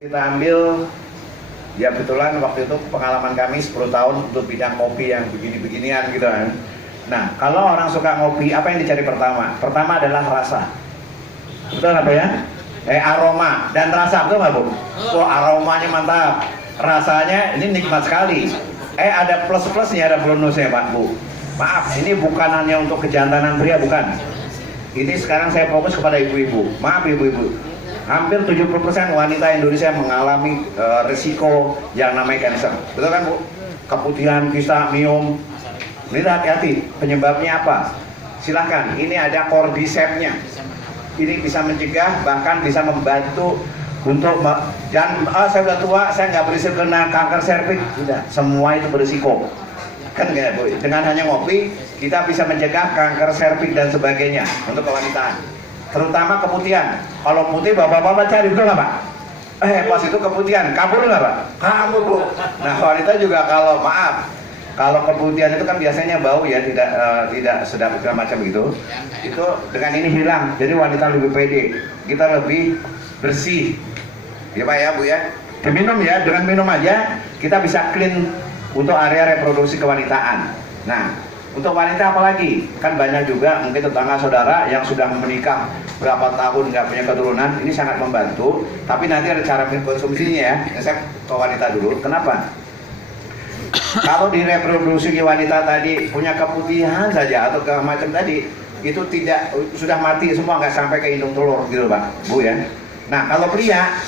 Kita ambil, ya betulan waktu itu pengalaman kami 10 tahun untuk bidang kopi yang begini-beginian gitu kan. Nah, kalau orang suka ngopi, apa yang dicari pertama? Pertama adalah rasa. Betul apa ya? Aroma dan rasa, betul nggak Bu? Oh, aromanya mantap, rasanya ini nikmat sekali. Ada plus-plusnya, ada bonusnya Pak Bu. Maaf, ini bukan hanya untuk kejantanan pria, bukan. Ini sekarang saya fokus kepada ibu-ibu. Maaf ibu-ibu. Hampir 70% wanita Indonesia mengalami risiko yang namanya kanker. Betul kan Bu? Keputihan, kista, miom. Ini hati-hati, penyebabnya apa? Silahkan, ini ada cordycepsnya. Ini bisa mencegah, bahkan bisa membantu untuk saya udah tua, saya nggak berisiko kena kanker serviks. Tidak, semua itu berisiko. Kan kayak Bu, dengan hanya ngopi, kita bisa mencegah kanker serviks dan sebagainya untuk kewanitaan. Terutama keputihan. Kalau putih bapak-bapak cari, betul nggak Pak? Pas itu keputihan, kabur nggak Pak? Kabur Bu. Nah wanita juga kalau maaf, kalau keputihan itu kan biasanya bau ya, tidak sedap segala macam gitu. Itu dengan ini hilang, jadi wanita lebih pede, kita lebih bersih. Ya Pak ya Bu ya. Diminum ya, dengan minum aja kita bisa clean untuk area reproduksi kewanitaan. Nah, untuk wanita apalagi? Kan banyak juga mungkin tetangga saudara yang sudah menikah berapa tahun nggak punya keturunan, ini sangat membantu. Tapi nanti ada cara konsumsinya ya. Saya ke wanita dulu. Kenapa? Kalau di reproduksi wanita tadi punya keputihan saja atau ke macam tadi, itu tidak sudah mati semua, nggak sampai ke indung telur gitu Pak Bu ya. Nah kalau pria,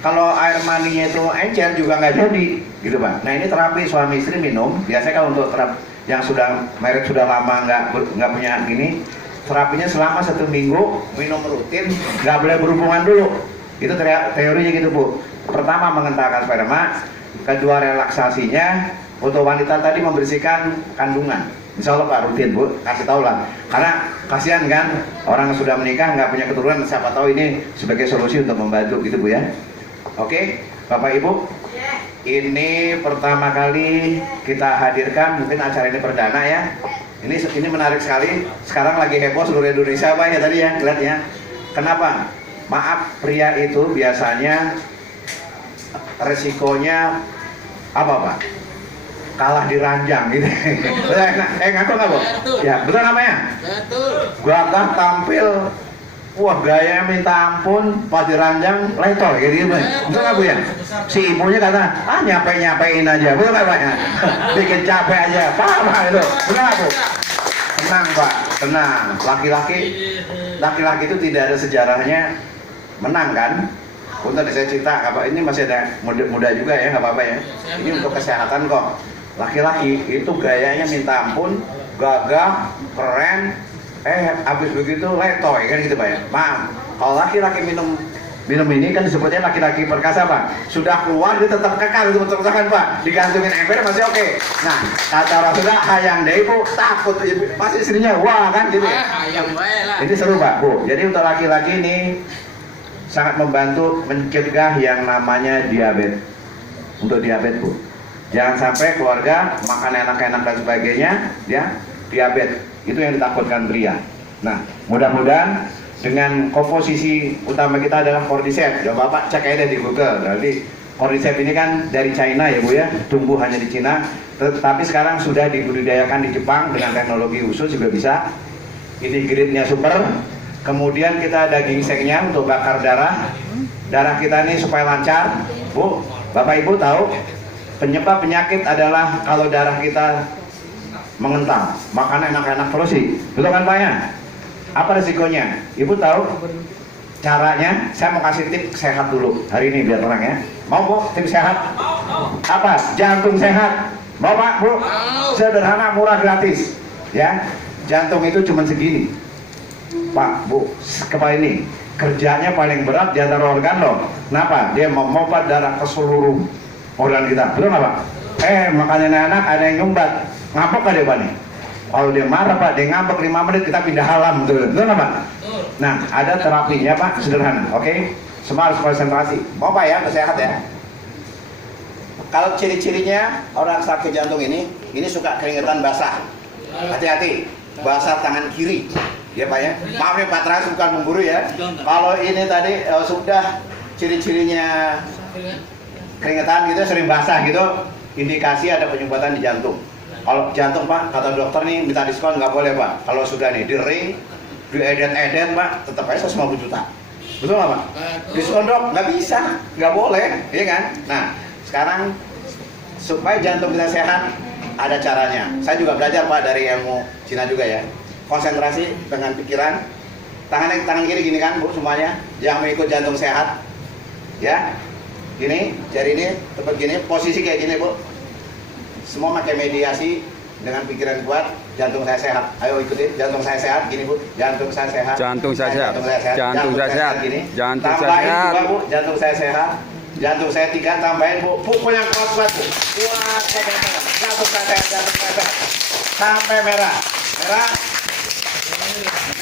kalau air maninya itu encer juga nggak jadi gitu Pak. Nah ini terapi suami istri minum. Biasanya kalau untuk terapi yang sudah married sudah lama nggak punya gini, terapinya selama 1 minggu minum rutin, nggak boleh berhubungan dulu. Itu teorinya gitu Bu. Pertama mengentalkan sperma, kedua relaksasinya, untuk wanita tadi membersihkan kandungan. Insya Allah Pak rutin Bu, kasih tahu lah. Karena kasihan kan orang yang sudah menikah nggak punya keturunan, siapa tahu ini sebagai solusi untuk membantu gitu Bu ya. Oke, Bapak Ibu. Ini pertama kali kita hadirkan, mungkin acara ini perdana ya. Ini menarik sekali. Sekarang lagi heboh seluruh Indonesia Pak ya tadi ya, lihat ya. Kenapa? Maaf, pria itu biasanya resikonya apa Pak? Kalah di ranjang gitu. Ngaku nggak Bu? Ya, betul namanya? Betul. Gagah tampil, wah gaya minta ampun, pas diranjang letoy kayak gitu. Betul nggak Bu ya? Si ibunya kata, nyapain aja, betul nggak Pak ya? Bikin capek aja, paham itu, betul nggak Bu? Tenang Pak, tenang. Laki-laki itu tidak ada sejarahnya menang kan? Untuk saya cerita, ini masih ada muda juga ya, nggak apa-apa ya. Ini untuk kesehatan kok. Laki-laki itu gayanya minta ampun, gagah, keren. Habis begitu letoy kan gitu Pak ya. Maaf, kalau laki-laki minum ini kan disebutnya laki-laki perkasa Pak. Sudah keluar dia tetap kekal itu betul kan Pak. Digantungin ember masih oke. Nah kata Rasulullah hayang deh Bu, takut pasti istrinya wah kan gitu ya. Ini seru Pak Bu. Jadi untuk laki-laki ini sangat membantu mencegah yang namanya diabetes. Untuk diabetes Bu, jangan sampai keluarga makan enak-enak dan sebagainya ya diabetes. Itu yang ditakutkan pria. Nah mudah-mudahan dengan komposisi utama kita adalah cordyceps. Ya Bapak cek aja di Google. Jadi cordyceps ini kan dari China ya Bu ya, tumbuh hanya di China. Tetapi sekarang sudah dibudidayakan di Jepang dengan teknologi khusus juga bisa. Ini grade-nya super. Kemudian kita ada ginsengnya untuk bakar darah. Darah kita ini supaya lancar. Bu, Bapak Ibu tahu penyebab penyakit adalah kalau darah kita mengental, makan enak-enak terus sih, betul kan Pak ya? Apa resikonya? Ibu tahu caranya? Saya mau kasih tip sehat dulu hari ini biar terang ya. Mau Bu tip sehat? Apa? Jantung sehat. Mau Pak Bu? Sederhana, murah, gratis. Ya, jantung itu cuma segini. Pak Bu, kepala ini kerjanya paling berat di antara organ loh. Kenapa? Dia memompa darah ke seluruh organ kita. Betul nggak Pak? Makanya anak ada yang nyumbat. Ngambek kan dia Pak nih? Kalau dia marah Pak, dia ngambek 5 menit kita pindah alam, betul nggak Pak? Nah, ada terapinya Pak, sederhana, oke? Semua harus konsentrasi. Mau Pak ya, sehat ya? Kalau ciri-cirinya orang sakit jantung ini suka keringetan basah. Hati-hati, basah tangan kiri. Ya Pak ya? Maaf ya Pak Trans, bukan mengguru ya. Kalau ini tadi sudah ciri-cirinya keringetan gitu, sering basah gitu, indikasi ada penyumbatan di jantung. Kalau jantung Pak, kata dokter nih minta diskon nggak boleh Pak. Kalau sudah nih di ring, di eden Pak, tetap aja 150 juta. Betul nggak Pak? Diskon dok, nggak bisa, nggak boleh, iya kan? Nah, sekarang supaya jantung kita sehat, ada caranya. Saya juga belajar Pak dari ilmu Cina juga ya. Konsentrasi dengan pikiran, tangan kiri gini kan Bu semuanya, yang mengikut jantung sehat, ya. Gini, jari ini tepat gini, posisi kayak gini Bu. Semua pakai mediasi dengan pikiran kuat, jantung saya sehat. Ayo ikutin, jantung saya sehat, gini Bu. Jantung saya sehat. Jantung saya sehat. Jantung saya sehat. Gini. Jantung saya tambahin sehat. 2 Bu, jantung saya sehat. Jantung saya 3, tambahin Bu. Pukul yang kuat Bu. Kuat sampai merah. Jantung saya sehat, jantung saya sehat. Sampai merah. Merah.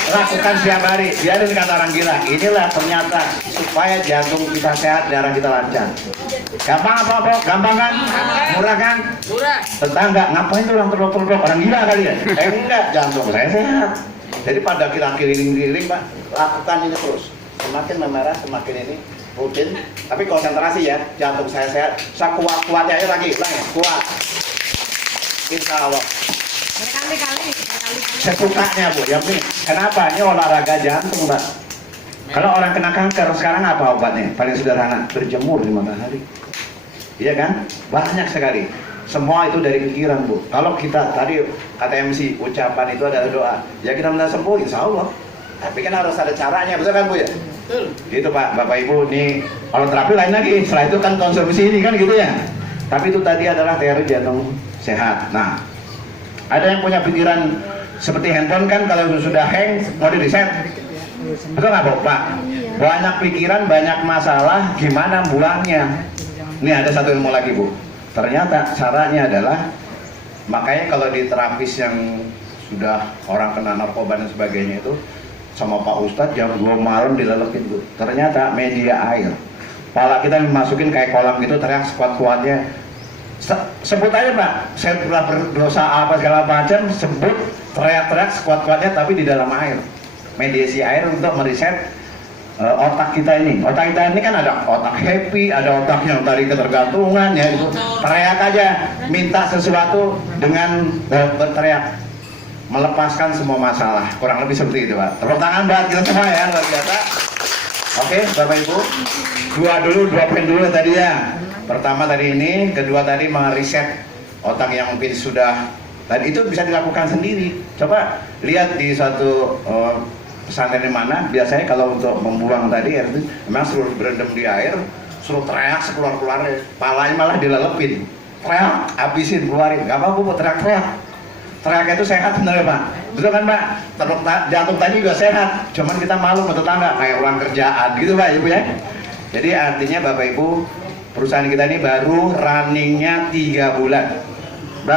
Lakukan setiap hari, biarin kata orang gila. Inilah ternyata supaya jantung kita sehat, darah kita lancar. Gampang apa? Gampang kan? Murah kan? Murah. Tetangga, ngapain tuh orang terlok-terlok? Orang gila kali ya? Enggak, jantung saya sehat. Jadi pada kita keliling-keliling Pak, lakukan ini terus. Semakin memerah, semakin ini rutin. Tapi konsentrasi ya, jantung saya sehat. Saya kuat-kuatnya aja lagi, ulang ya, kuat. Insya Allah. Berkali-kali. Sesukanya Bu, yang penting. Kenapa? Ini olahraga jantung Pak. Kalau orang kena kanker sekarang apa obatnya? Paling sederhana, berjemur di matahari. Iya kan? Banyak sekali. Semua itu dari pikiran Bu. Kalau kita tadi kata MC, ucapan itu adalah doa. Ya kita minta sembuh, insya Allah. Tapi kan harus ada caranya, betul kan Bu ya? Betul. Gitu Pak, Bapak Ibu. Nih, kalau terapi lain lagi. Setelah itu kan konsumsi ini kan gitu ya. Tapi itu tadi adalah teori jantung sehat. Nah, ada yang punya pikiran seperti handphone kan kalau sudah hang mau di reset. Betul nggak Bu Pak? Banyak pikiran, banyak masalah, gimana buangnya? Ini ada satu ilmu lagi Bu. Ternyata caranya adalah, makanya kalau di terapis yang sudah orang kena narkoba dan sebagainya itu sama Pak Ustadz jam 2 malam dilelekin Bu. Ternyata media air. Pala kita dimasukin kayak kolam gitu, teriak sekuat-kuatnya. Sebut aja Pak, saya telah berdosa apa segala macam, sebut teriak-teriak sekuat-kuatnya tapi di dalam air. Mediasi air untuk meriset otak kita ini. Otak kita ini kan ada otak happy, ada otak yang tadi ketergantungan ya itu. Teriak aja, minta sesuatu dengan berteriak, melepaskan semua masalah. Kurang lebih seperti itu Pak. Tepuk tangan buat kita semua ya, luar biasa. Oke Bapak Ibu, dua poin dulu tadi ya. Pertama tadi ini, kedua tadi meriset otak yang mungkin sudah, dan itu bisa dilakukan sendiri. Coba lihat di suatu pesantren di mana biasanya kalau untuk membuang tadi ya, memang suruh berendam di air, suruh teriak sekeluar-keluarnya, palanya malah dilelepin, teriak, habisin, keluarin, gak apa-apa Bu, teriak-teriak. Teriak itu sehat sebenarnya Pak, betul kan Pak? Jantung tadi juga sehat, cuman kita malu sama tetangga kayak orang kerjaan gitu Pak Ibu ya. Jadi artinya Bapak Ibu, perusahaan kita ini baru runningnya 3 bulan.